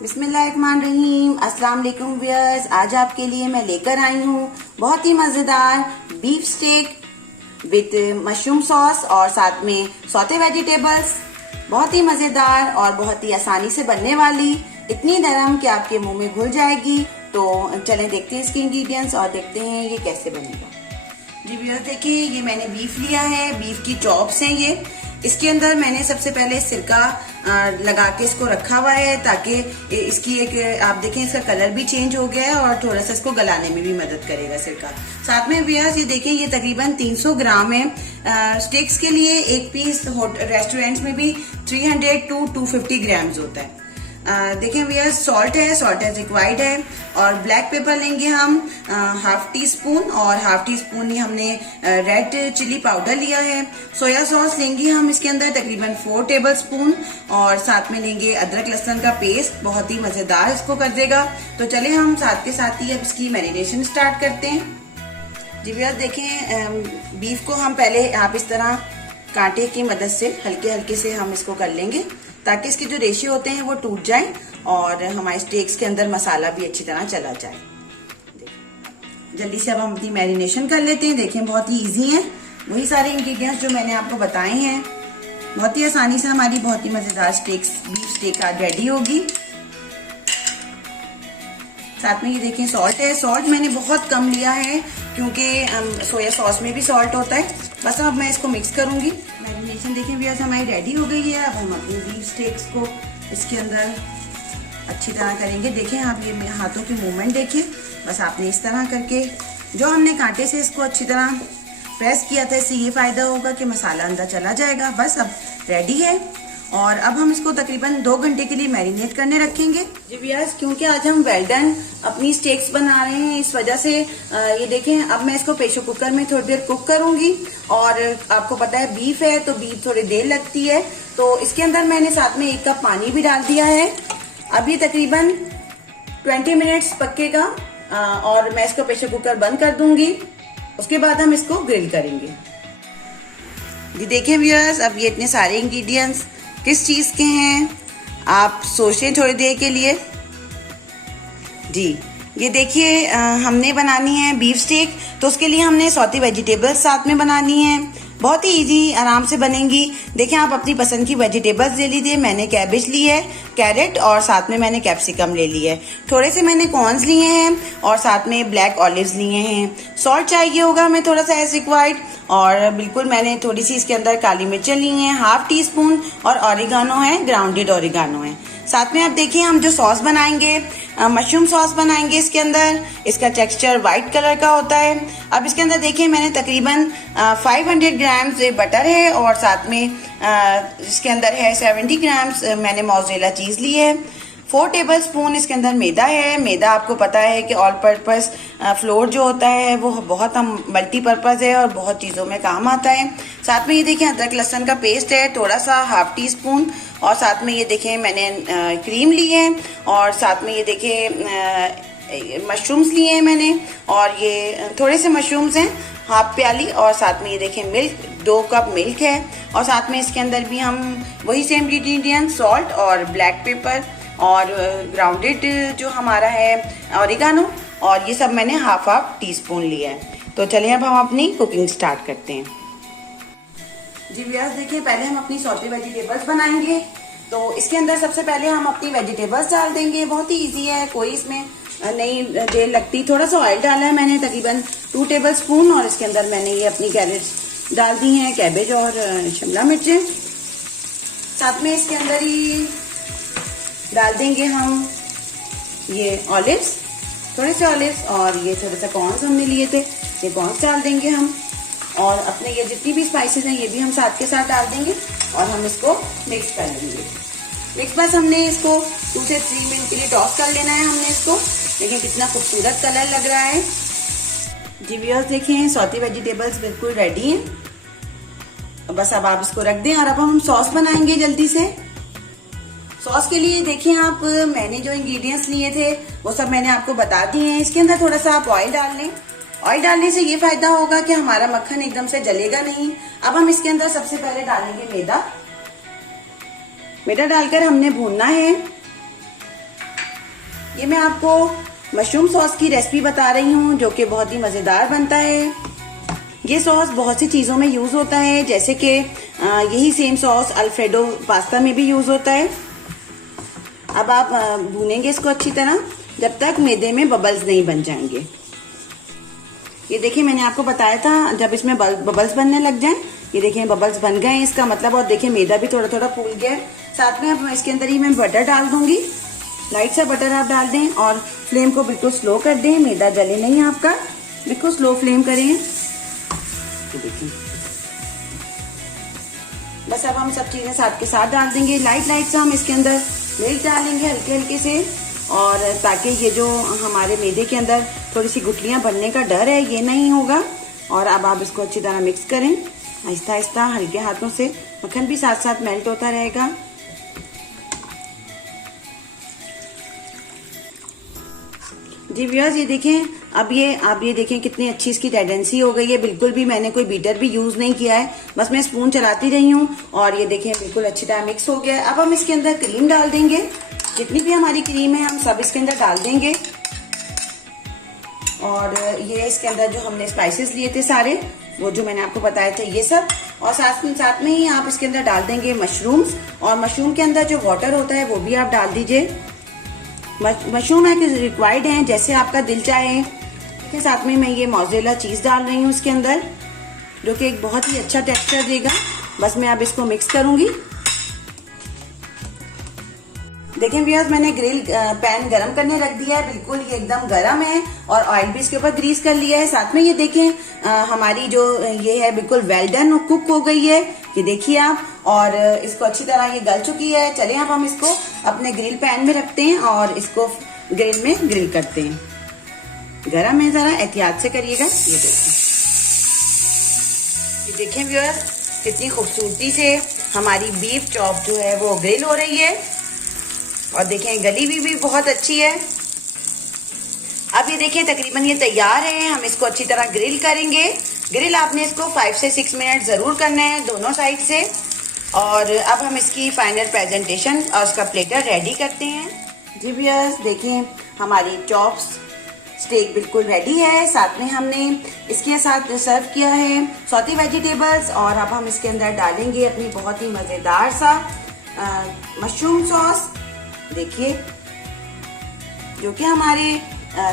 बिस्मिल्लाहिर्रहमानिर्रहीम। अस्सलाम वालेकुम व्यूअर्स, आज आपके लिए मैं लेकर आई हूँ बहुत ही मजेदार beef steak with mushroom sauce और साथ में सौते वेजिटेबल्स। बहुत ही मजेदार और बहुत ही आसानी से बनने वाली, इतनी नरम कि आपके मुंह में घुल जाएगी। तो चलें देखते हैं इसके इंग्रेडिएंट्स और देखते हैं ये कैसे बनेगा। जी व्यूअर्स देखिए, ये मैंने बीफ लिया है, बीफ की चॉप्स हैं ये। इसके अंदर मैंने सबसे पहले सिरका लगा के इसको रखा हुआ है ताकि इसकी एक आप देखें इसका कलर भी चेंज हो गया है और थोड़ा सा इसको गलाने में भी मदद करेगा सिरका। साथ में व्यूअर्स ये देखें, ये तकरीबन 300 ग्राम है। स्टेक्स के लिए एक पीस रेस्टोरेंट्स में भी 300 to 250 ग्राम्स होता है। देखें व्यूअर्स, सॉल्ट है, सॉल्ट एज रिक्वायर्ड है। और ब्लैक पेपर लेंगे हम हाफ टी स्पून और हाफ टी स्पून ही हमने रेड चिली पाउडर लिया है। सोया सॉस लेंगे हम इसके अंदर तकरीबन 4 टेबल स्पून और साथ में लेंगे अदरक लहसुन का पेस्ट, बहुत ही मजेदार इसको कर देगा। तो चले हम साथ के साथ ही अब इसकी मैरिनेशन स्टार्ट करते हैं। जी व्यूअर्स देखें, बीफ को हम पहले आप इस तरह कांटे की मदद से हल्के हल्के से हम इसको कर लेंगे ताकि इसके जो रेशियो होते हैं वो टूट जाए और हमारे स्टेक्स के अंदर मसाला भी अच्छी तरह चला जाए। जल्दी से अब हम अपनी मैरिनेशन कर लेते हैं। देखें बहुत ही इजी है, वही सारे इंग्रेडिएंट्स जो मैंने आपको बताए हैं। बहुत ही आसानी से हमारी बहुत ही मजेदार बीफ स्टेक आज रेडी होगी। साथ में ये देखें सॉल्ट है, सॉल्ट मैंने बहुत कम लिया है क्योंकि सोया सॉस में भी सॉल्ट होता है। बस अब मैं इसको मिक्स करूंगी। मैरिनेशन देखें व्यूअर्स हमारी रेडी हो गई है। अब हम अपने बीफ स्टेक्स को इसके अंदर अच्छी तरह करेंगे। देखें आप ये मेरे हाथों की मूवमेंट देखिए, बस आपने इस तरह करके जो हमने कांटे से इसको अच्छी तरह प्रेस किया था, इससे ये फायदा होगा कि मसाला अंदर चला जाएगा। बस अब रेडी है और अब हम इसको तकरीबन 2 घंटे के लिए मैरिनेट करने रखेंगे। जी व्यूअर्स, क्योंकि आज हम वेल डन अपनी स्टेक्स बना रहे हैं, इस वजह से ये देखें अब मैं इसको प्रेशर कुकर में थोड़ी देर कुक करूंगी। और आपको पता है बीफ है तो बीफ थोड़ी देर लगती है, तो इसके अंदर मैंने साथ में 1 कप पानी भी डाल दिया है। अब ये तकरीबन 20 मिनट्स पकेगा और मैं इसको प्रेशर कुकर बंद कर दूंगी। उसके बाद हम इसको ग्रिल करेंगे। जी देखें व्यूअर्स, अब ये इतने सारे इंग्रेडिएंट्स किस चीज के हैं आप सोचें थोड़ी देर के लिए। जी ये देखिए, हमने बनानी है बीफ स्टेक, तो उसके लिए हमने सौती वेजिटेबल्स साथ में बनानी है। बहुत ही इजी, आराम से बनेंगी। देखें आप अपनी पसंद की वेजिटेबल्स ले लीजिए। मैंने कैबेज ली है, कैरेट और साथ में मैंने कैप्सिकम ले ली है। थोड़े से मैंने कॉर्न्स लिए हैं और साथ में ब्लैक ऑलिव्स लिए हैं। सॉल्ट चाहिए होगा हमें थोड़ा सा एज रिक्वायर्ड। और बिल्कुल मैंने थोड़ी सी इसके अंदर काली मिर्चें ली हैं, हाफ टी स्पून, और ऑरिगानो है, ग्राउंडेड ऑरिगानो है। साथ में आप देखिए हम जो सॉस बनाएंगे, मशरूम सॉस बनाएंगे इसके अंदर। इसका टेक्सचर व्हाइट कलर का होता है। अब इसके अंदर देखिए मैंने तकरीबन 500 ग्राम्स बटर है और साथ में इसके अंदर है 70 ग्राम्स मैंने मोज़रेला चीज ली है। 4 टेबल स्पून इसके अंदर मैदा है। मैदा आपको पता है कि ऑल पर्पस फ्लोर जो होता है वो बहुत मल्टीपर्पज है और बहुत चीज़ों में काम आता है। साथ में ये देखें अदरक लहसुन का पेस्ट है थोड़ा सा, हाफ टी स्पून। और साथ में ये देखें मैंने क्रीम ली है और साथ में ये देखें मशरूम्स लिए हैं मैंने, और ये थोड़े से मशरूम्स हैं, हाफ प्याली। और साथ में ये देखें मिल्क, 2 कप मिल्क है। और साथ में इसके अंदर भी हम वही सेम इंग्रेडिएंट, सॉल्ट और ब्लैक पेपर और ग्राउंडेड जो हमारा है ऑरिगानो, और ये सब मैंने हाफ टी स्पून लिया है। तो चलिए अब हम अपनी कुकिंग स्टार्ट करते हैं। जी व्यूअर्स देखिए, पहले हम अपनी सौते वेजिटेबल्स बनाएंगे। तो इसके अंदर सबसे पहले हम अपनी वेजिटेबल्स डाल देंगे। बहुत ही इजी है, कोई इसमें नहीं देर लगती। थोड़ा सा ऑयल डाला है मैंने तकरीबन 2 टेबल स्पून, और इसके अंदर मैंने ये अपनी कैरेट्स डाल दी हैं, कैबेज और शिमला मिर्चें। साथ में इसके अंदर ही डाल देंगे हम ये ऑलिव्स, थोड़े से ऑलिव्स, और ये थोड़े से कॉर्न्स हमने लिए थे, ये कॉर्न्स डाल देंगे हम। और अपने ये जितनी भी स्पाइसेस हैं ये भी हम साथ के साथ डाल देंगे और हम इसको मिक्स कर लेंगे। मिक्स बस हमने इसको 2 से 3 मिनट के लिए टॉस कर लेना है हमने इसको। देखिए कितना खूबसूरत कलर लग रहा है। जी व्यूअर्स देखें, सौती वेजिटेबल्स बिल्कुल रेडी हैं। बस अब आप इसको रख दें और अब हम सॉस बनाएंगे जल्दी से। सॉस के लिए देखिए आप, मैंने जो इंग्रेडिएंट्स लिए थे वो सब मैंने आपको बता दिए हैं। इसके अंदर थोड़ा सा आप ऑयल डाल लें। ऑयल डालने से ये फायदा होगा कि हमारा मक्खन एकदम से जलेगा नहीं। अब हम इसके अंदर सबसे पहले डालेंगे मैदा। मैदा डालकर हमने भूनना है। ये मैं आपको मशरूम सॉस की रेसिपी बता रही हूँ, जो कि बहुत ही मजेदार बनता है। ये सॉस बहुत सी चीजों में यूज होता है, जैसे कि यही सेम सॉस अल्फ्रेडो पास्ता में भी यूज होता है। अब आप भूनेंगे इसको अच्छी तरह जब तक मैदे में बबल्स नहीं बन जाएंगे। ये देखिए मैंने आपको बताया था जब इसमें बबल्स बनने लग जाएं, ये देखिए बबल्स बन गए हैं इसका मतलब। और देखिए मैदा भी थोड़ा थोड़ा फूल गया है। साथ में अब इसके अंदर ही मैं बटर डाल दूंगी। लाइट सा बटर आप डाल दें और फ्लेम को बिल्कुल स्लो कर दें, मैदा जले नहीं आपका, बिल्कुल स्लो फ्लेम करें। तो देखिए बस अब हम सब चीजें साथ के साथ डाल देंगे। लाइट सा हम इसके अंदर मिल्क डालेंगे हल्के हल्के से, और ताकि ये जो हमारे मैदे के अंदर थोड़ी सी गुठलियां बनने का डर है ये नहीं होगा। और अब आप इसको अच्छी तरह मिक्स करें आहिस्ता आहिस्ता हल्के हाथों से। मक्खन भी साथ साथ मेल्ट होता रहेगा। जी व्यूअर्स, ये देखें अब ये देखें कितनी अच्छी इसकी टेंडेंसी हो गई है। बिल्कुल भी मैंने कोई बीटर भी यूज नहीं किया है, बस मैं स्पून चलाती रही हूँ और ये देखें बिल्कुल अच्छी तरह मिक्स हो गया है। अब हम इसके अंदर क्रीम डाल देंगे। जितनी भी हमारी क्रीम है हम सब इसके अंदर डाल देंगे। और ये इसके अंदर जो हमने स्पाइसेस लिए थे सारे, वो जो मैंने आपको बताए थे ये सब, और साथ में ही आप इसके अंदर डाल देंगे मशरूम्स। और मशरूम के अंदर जो वाटर होता है वो भी आप डाल दीजिए। मशरूम है कि रिक्वायर्ड है, जैसे आपका दिल चाहे। के साथ में मैं ये मोज़रेला चीज डाल रही हूँ इसके अंदर, जो कि एक बहुत ही अच्छा टेक्सचर देगा। बस मैं अब इसको मिक्स करूंगी। देखें व्यूअर्स, मैंने ग्रिल पैन गरम करने रख दिया है, बिल्कुल ये एकदम गरम है, और ऑयल भी इसके ऊपर ग्रीस कर लिया है। साथ में ये देखें हमारी जो ये है बिल्कुल वेल डन और कुक हो गई है, ये देखिए आप। और इसको अच्छी तरह ये गल चुकी है। चलिए अब हम इसको अपने ग्रिल पैन में रखते हैं और इसको ग्रिल में ग्रिल करते हैं। गरम है, जरा एहतियात से करिएगा। ये देखें व्यूअर्स, कितनी खूबसूरती से हमारी बीफ चॉप जो है वो ग्रिल हो रही है, और देखें गली भी बहुत अच्छी है। अब ये देखें तकरीबन ये तैयार है। हम इसको अच्छी तरह ग्रिल करेंगे। ग्रिल आपने इसको 5 से 6 मिनट जरूर करना है दोनों साइड से। और अब हम इसकी फाइनल प्रेजेंटेशन और उसका प्लेटर रेडी करते हैं। जी व्यूअर्स, देखें हमारी चॉप्स स्टेक बिल्कुल रेडी है। साथ में हमने इसके साथ सर्व किया है सौती वेजिटेबल्स, और अब हम इसके अंदर डालेंगे अपनी बहुत ही मजेदार सा मशरूम सॉस। देखिए, जो कि हमारे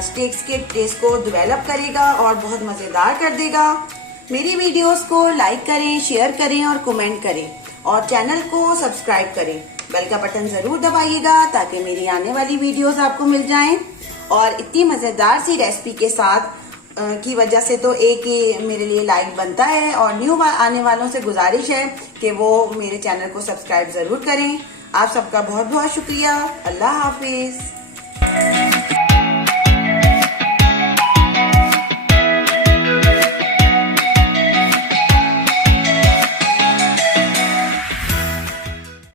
स्टेक्स के टेस्ट को डेवलप करेगा और बहुत मजेदार कर देगा। मेरी वीडियोस को लाइक करें, शेयर करें और कमेंट करें, और चैनल को सब्सक्राइब करें। बेल का बटन जरूर दबाइएगा ताकि मेरी आने वाली वीडियोस आपको मिल जाएं। और इतनी मजेदार सी रेसिपी के साथ की वजह से तो एक ही मेरे लिए लाइक बनता है, और न्यू आने वालों से गुजारिश है कि वो मेरे चैनल को सब्सक्राइब जरूर करें। आप सबका बहुत बहुत शुक्रिया। अल्लाह हाफिज।